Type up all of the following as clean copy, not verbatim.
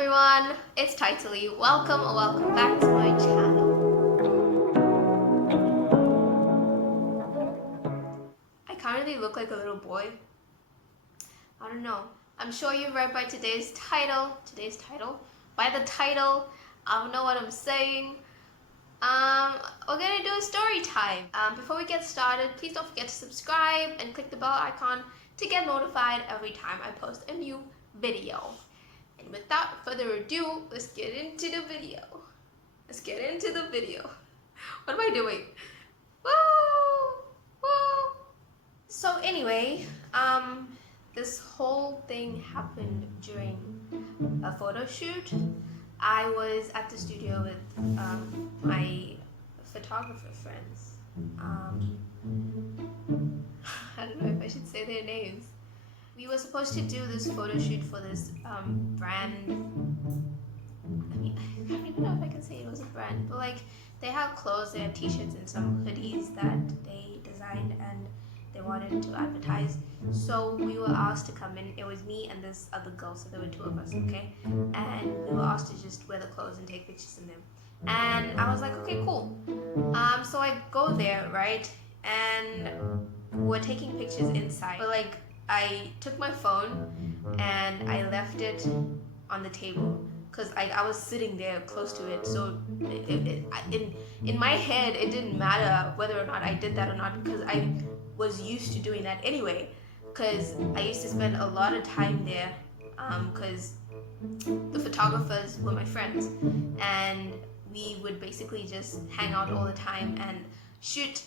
everyone, it's Titally. Welcome or welcome back to my channel. I currently look like a little boy. I don't know. I'm sure you've read by today's title. By the title, I don't know what I'm saying. We're gonna do a story time. Before we get started, please don't forget to subscribe and click the bell icon to get notified every time I post a new video. And without further ado, let's get into the video. What am I doing? Woo! Woo! So anyway, this whole thing happened during a photo shoot. I was at the studio with my photographer friends. I don't know if I should say their names. We were supposed to do this photo shoot for this brand. I mean, I don't even know if I can say it was a brand, but like they have clothes, they have t-shirts and some hoodies that they designed and they wanted to advertise. So we were asked to come in. It was me and this other girl, so there were two of us, okay? And we were asked to just wear the clothes and take pictures in them. And I was like, okay, cool. So I go there, right? And we're taking pictures inside. But like I took my phone and I left it on the table because I was sitting there close to it. So in my head, it didn't matter whether or not I did that or not because I was used to doing that anyway, because I used to spend a lot of time there because the photographers were my friends and we would basically just hang out all the time and shoot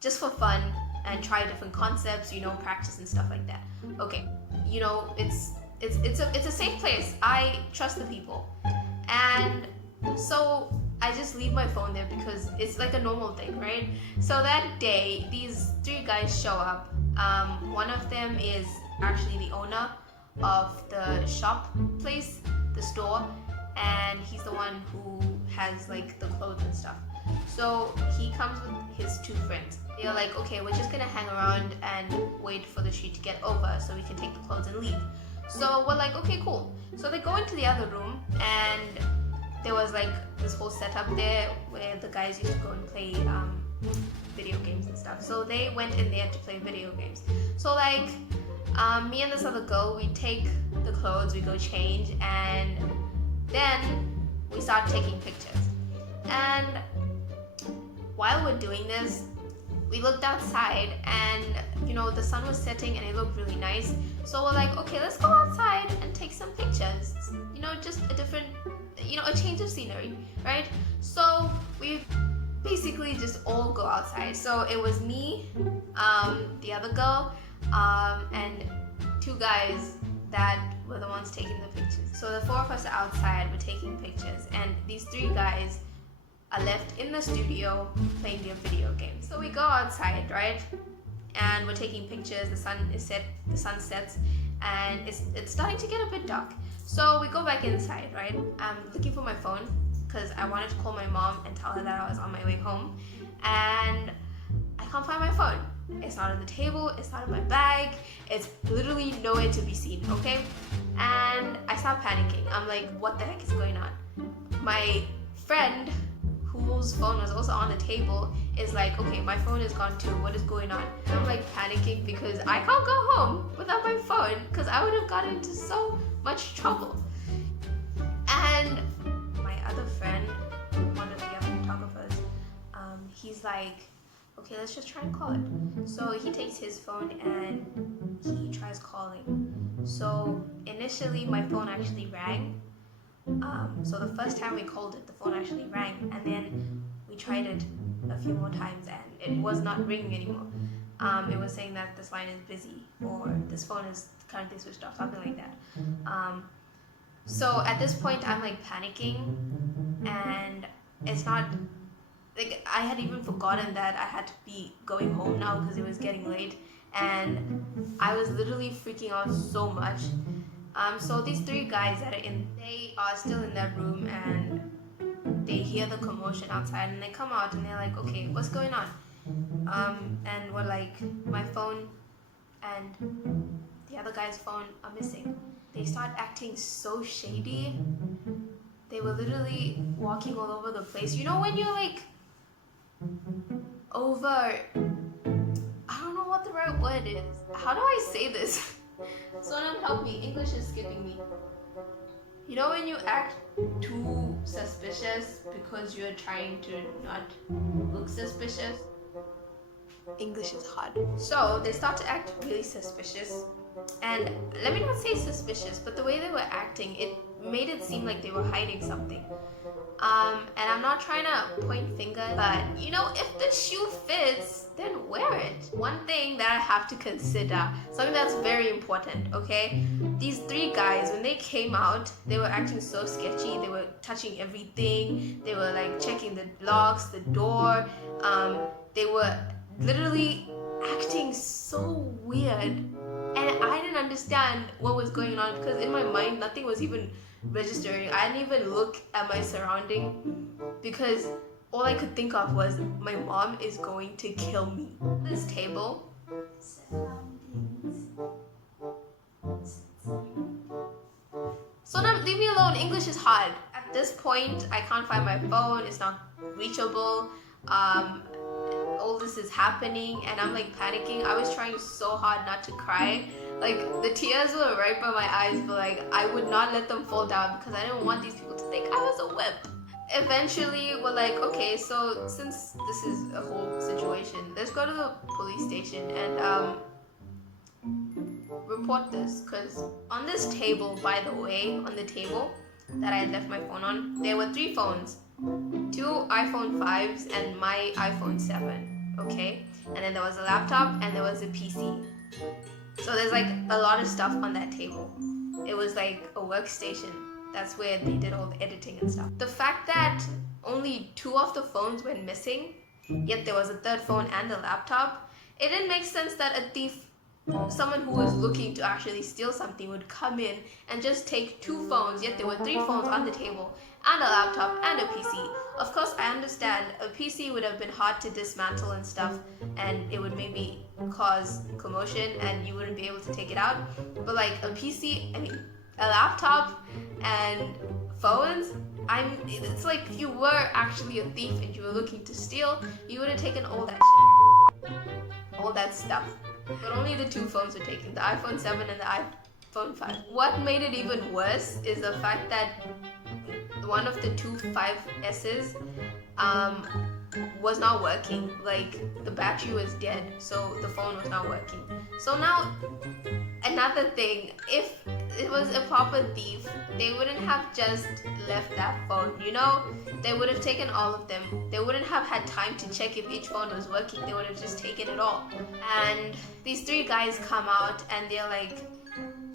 just for fun and try different concepts, you know, practice and stuff like that. Okay, you know, it's a safe place. I trust the people, and so I just leave my phone there because it's like a normal thing, right? So that day, these three guys show up. One of them is actually the owner of the shop place, the store, and he's the one who has like the clothes and stuff. So he comes with his two friends. They're like, okay, we're just gonna hang around and wait for the shoot to get over so we can take the clothes and leave. So we're like, okay, cool. So they go into the other room and there was like this whole setup there where the guys used to go and play video games and stuff. So they went in there to play video games. So like me and this other girl, we take the clothes, we go change, and then we start taking pictures. And while we're doing this, we looked outside and you know the sun was setting and it looked really nice. So we're like, okay, let's go outside and take some pictures. You know, just a different, you know, a change of scenery, right? So we basically just all go outside. So it was me, the other girl, and two guys that were the ones taking the pictures. So the four of us are outside, we're taking pictures, and these three guys are left in the studio playing their video games. So we go outside, right? And we're taking pictures, the sun sets, and it's starting to get a bit dark. So we go back inside, right? I'm looking for my phone because I wanted to call my mom and tell her that I was on my way home. And I can't find my phone. It's not on the table, it's not in my bag, it's literally nowhere to be seen, okay? And I start panicking. I'm like, what the heck is going on? My friend, whose phone was also on the table, is like, okay, my phone is gone too, what is going on? And I'm like panicking because I can't go home without my phone because I would have gotten into so much trouble. And my other friend, one of the other photographers, he's like, okay, let's just try and call it. So he takes his phone and he tries calling. So initially my phone actually rang. So the first time we called it, the phone actually rang, and then we tried it a few more times and it was not ringing anymore. It was saying that this line is busy or this phone is currently switched off, something like that. So at this point I'm like panicking, and it's not like I had even forgotten that I had to be going home now because it was getting late, and I was literally freaking out so much. So these three guys that are they are still in that room and they hear the commotion outside and they come out and they're like, okay, what's going on? And we're like, my phone and the other guy's phone are missing. they start acting so shady. They were literally walking all over the place. You know when you're like over, I don't know what the right word is. How do I say this? Sonam, help me. English is skipping me. You know when you act too suspicious because you're trying to not look suspicious? English is hard. So they start to act really suspicious. And let me not say suspicious, but the way they were acting, it made it seem like they were hiding something. And I'm not trying to point fingers, but you know, if the shoe fits, then wear it. One thing that I have to consider, something that's very important, okay? These three guys, when they came out, they were acting so sketchy. They were touching everything. They were like checking the locks, the door. They were literally acting so weird. And I didn't understand what was going on because in my mind, nothing was even registering. I didn't even look at my surrounding because all I could think of was my mom is going to kill me. This table. So now leave me alone. English is hard. At this point, I can't find my phone. It's not reachable. All this is happening and I'm like panicking. I was trying so hard not to cry. Like the tears were right by my eyes, but like I would not let them fall down because I didn't want these people to think I was a whip. Eventually we're like, okay, so since this is a whole situation, let's go to the police station and report this, because on this table, by the way, on the table that I had left my phone on, there were 3 phones. 2 iPhone 5s and my iPhone 7, okay? And then there was a laptop and there was a PC. So there's like a lot of stuff on that table. It was like a workstation. That's where they did all the editing and stuff. The fact that only 2 of the phones went missing, yet there was a 3rd phone and a laptop, it didn't make sense that a thief, someone who was looking to actually steal something, would come in and just take 2 phones, yet there were 3 phones on the table and a laptop and a PC. Of course, I understand a PC would have been hard to dismantle and stuff, and it would maybe cause commotion and you wouldn't be able to take it out. But like a PC, I mean, a laptop and phones, it's like if you were actually a thief and you were looking to steal, you would have taken all that shit, all that stuff. But only the 2 phones were taken, the iPhone 7 and the iPhone 5. What made it even worse is the fact that one of the 2 5Ss was not working. Like the battery was dead, so the phone was not working. So now, another thing, if it was a proper thief, they wouldn't have just left that phone, you know? They would have taken all of them. They wouldn't have had time to check if each phone was working. They would have just taken it all. And these 3 guys come out and they're like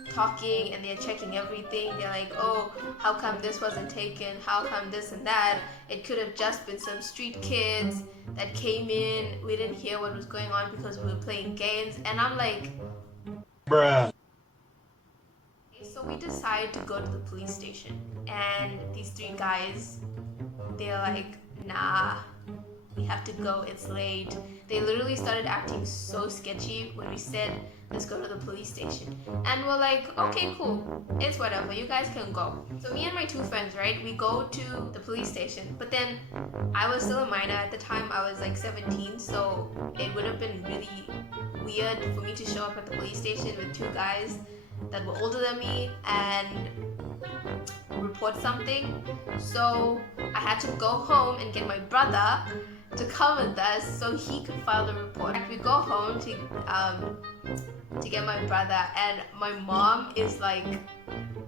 talking and they're checking everything. They're like, oh, how come this wasn't taken? How come this and that? It could have just been some street kids that came in. We didn't hear what was going on because we were playing games. And I'm like, bruh. So we decide to go to the police station, and these 3 guys, they're like, nah, we have to go, it's late. They literally started acting so sketchy when we said, let's go to the police station. And we're like, okay, cool, it's whatever, you guys can go. So me and my 2 friends, right, we go to the police station, but then I was still a minor at the time. I was like 17, so it would have been really weird for me to show up at the police station with 2 guys that were older than me and report something. So I had to go home and get my brother to come with us so he could file the report. We go home to get my brother, and my mom is like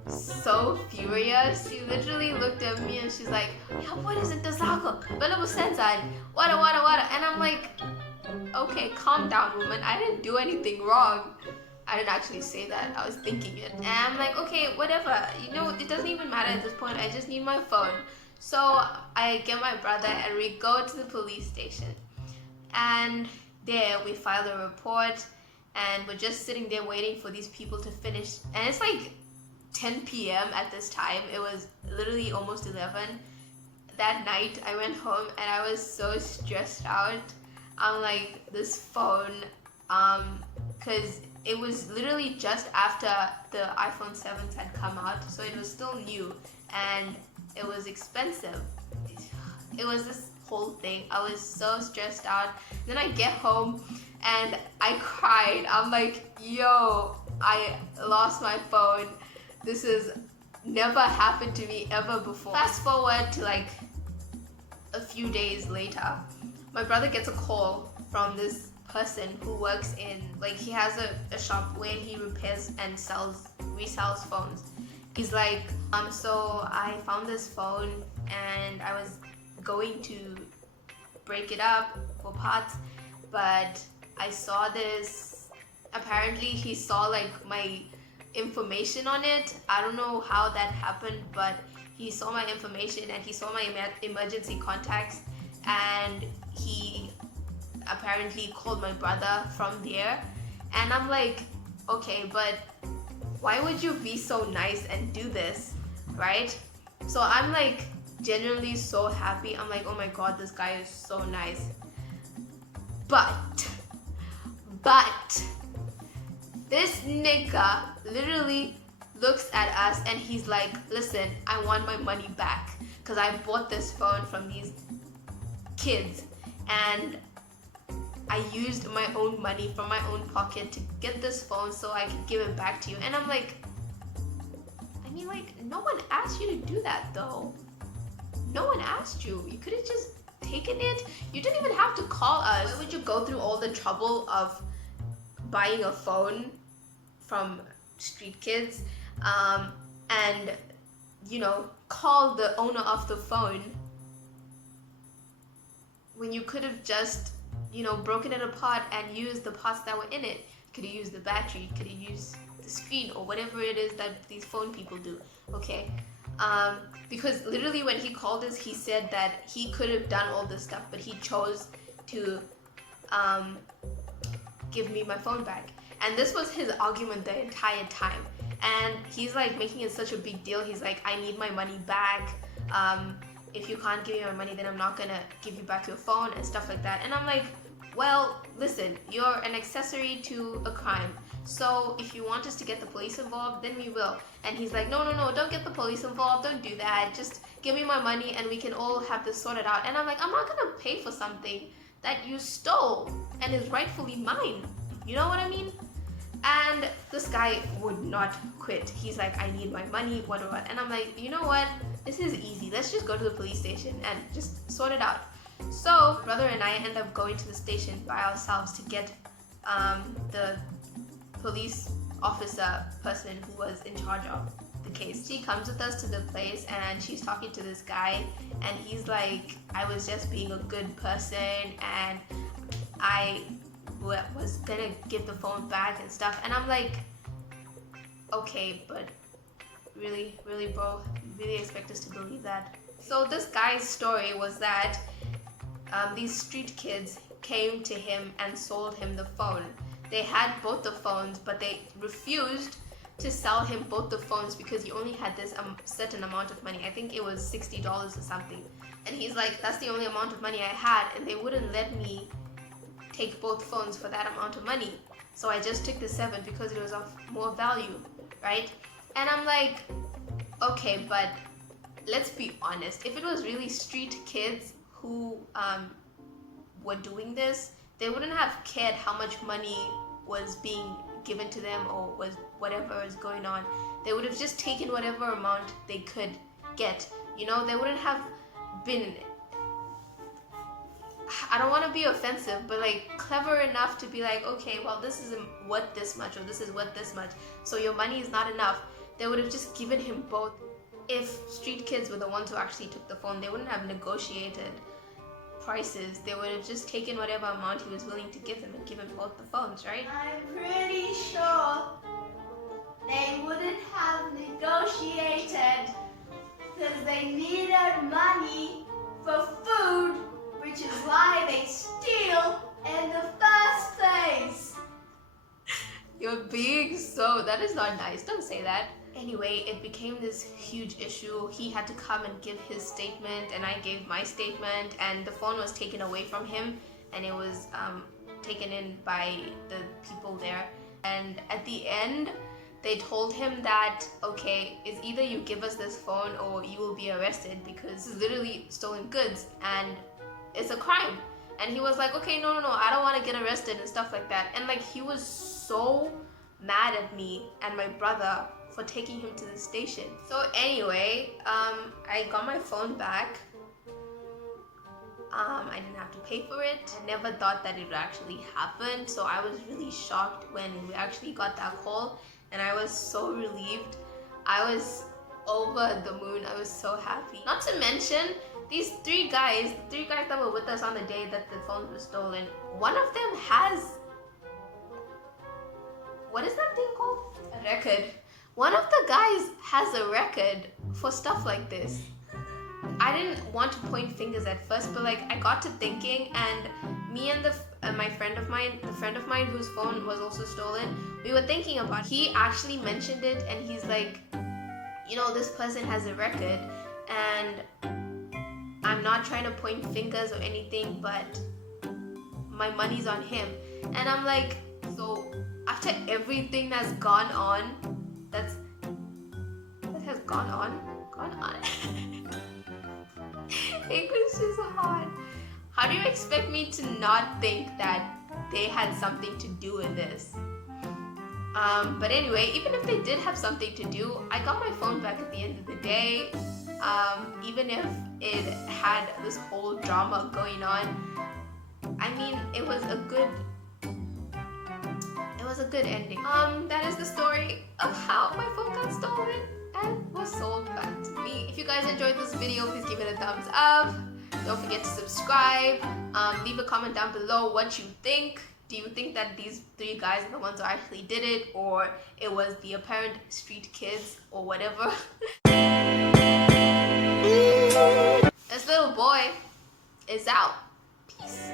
so furious. She literally looked at me and she's like, yeah, what is it, Dazako? Wada. And I'm like, okay, calm down, woman. I didn't do anything wrong. I didn't actually say that, I was thinking it. And I'm like, okay, whatever. You know, it doesn't even matter at this point. I just need my phone. So I get my brother and we go to the police station. And there we file the report and we're just sitting there waiting for these people to finish. And it's like 10 p.m. at this time. It was literally almost 11. That night I went home and I was so stressed out. I'm like, this phone, because it was literally just after the iPhone 7s had come out, so it was still new and it was expensive. It was this whole thing. I was so stressed out. Then I get home and I cried. I'm like, yo, I lost my phone. This has never happened to me ever before. Fast forward to like a few days later, my brother gets a call from this person who works in, like, he has a shop where he repairs and resells phones. He's like, so I found this phone and I was going to break it up for parts, but I saw this. Apparently he saw like my information on it. I don't know how that happened, but he saw my information and he saw my emergency contacts, and he apparently called my brother from there. And I'm like, okay, but why would you be so nice and do this, right? So I'm like genuinely so happy. I'm like, oh my god, this guy is so nice. But this nigga literally looks at us and he's like, listen, I want my money back because I bought this phone from these kids and I used my own money from my own pocket to get this phone so I could give it back to you. And I'm like, I mean, like, no one asked you to do that though. No one asked you. You could have just taken it. You didn't even have to call us. Why would you go through all the trouble of buying a phone from street kids and, you know, call the owner of the phone when you could have just, you know, broken it apart and used the parts that were in it? Could have used the battery, could have used the screen, or whatever it is that these phone people do, okay? Because literally when he called us, he said that he could have done all this stuff, but he chose to give me my phone back. And this was his argument the entire time. And he's like making it such a big deal. He's like, I need my money back. If you can't give me my money, then I'm not gonna give you back your phone and stuff like that. And I'm like, well, listen, you're an accessory to a crime. So if you want us to get the police involved, then we will. And he's like, no, don't get the police involved. Don't do that. Just give me my money and we can all have this sorted out. And I'm like, I'm not gonna pay for something that you stole and is rightfully mine. You know what I mean? And this guy would not quit. He's like, I need my money, what. And I'm like, you know what? This is easy. Let's just go to the police station and just sort it out. So brother and I end up going to the station by ourselves to get the police officer person who was in charge of the case. She comes with us to the place and she's talking to this guy, and he's like, I was just being a good person and I was gonna give the phone back and stuff. And I'm like, okay, but really bro, you really expect us to believe that? So this guy's story was that these street kids came to him and sold him the phone. They had both the phones, but they refused to sell him both the phones because he only had this certain amount of money. I think it was $60 or something. And he's like, that's the only amount of money I had, and they wouldn't let me take both phones for that amount of money. So I just took the 7 because it was of more value, right? And I'm like, okay, but let's be honest. If it was really street kids who were doing this, they wouldn't have cared how much money was being given to them or was whatever is going on. They would have just taken whatever amount they could get. You know, they wouldn't have been, I don't want to be offensive, but like clever enough to be like, okay, well, this is worth this much, or this is worth this much, so your money is not enough. They would have just given him both. If street kids were the ones who actually took the phone, they wouldn't have negotiated prices. They would have just taken whatever amount he was willing to give them and given both the phones, right? I'm pretty sure they wouldn't have negotiated because they needed money for food, which is why they steal in the first place. You're being so, that is not nice. Don't say that. Anyway, it became this huge issue. He had to come and give his statement, and I gave my statement, and the phone was taken away from him, and it was taken in by the people there. And at the end, they told him that, okay, it's either you give us this phone or you will be arrested because this is literally stolen goods and it's a crime. And he was like, okay, no, I don't want to get arrested and stuff like that. And like, he was so mad at me and my brother for taking him to the station. So anyway, I got my phone back. I didn't have to pay for it. I never thought that it would actually happen. So I was really shocked when we actually got that call, and I was so relieved. I was over the moon. I was so happy. Not to mention, these three guys that were with us on the day that the phone was stolen, one of them has, what is that thing called? A record. One of the guys has a record for stuff like this. I didn't want to point fingers at first, but like I got to thinking, and me and my friend of mine, the friend of mine whose phone was also stolen, we were thinking about it. He actually mentioned it, and he's like, you know, this person has a record, and I'm not trying to point fingers or anything, but my money's on him. And I'm like, so after everything that's gone on, that has gone on. English is hard. How do you expect me to not think that they had something to do with this? But anyway, even if they did have something to do, I got my phone back at the end of the day. Even if it had this whole drama going on, I mean, it was a good ending. That is the story of how my phone got stolen and was sold back to me. If you guys enjoyed this video, please give it a thumbs up. Don't forget to subscribe. Leave a comment down below what you think. Do you think that these three guys are the ones who actually did it, or it was the apparent street kids or whatever? This little boy is out. Peace.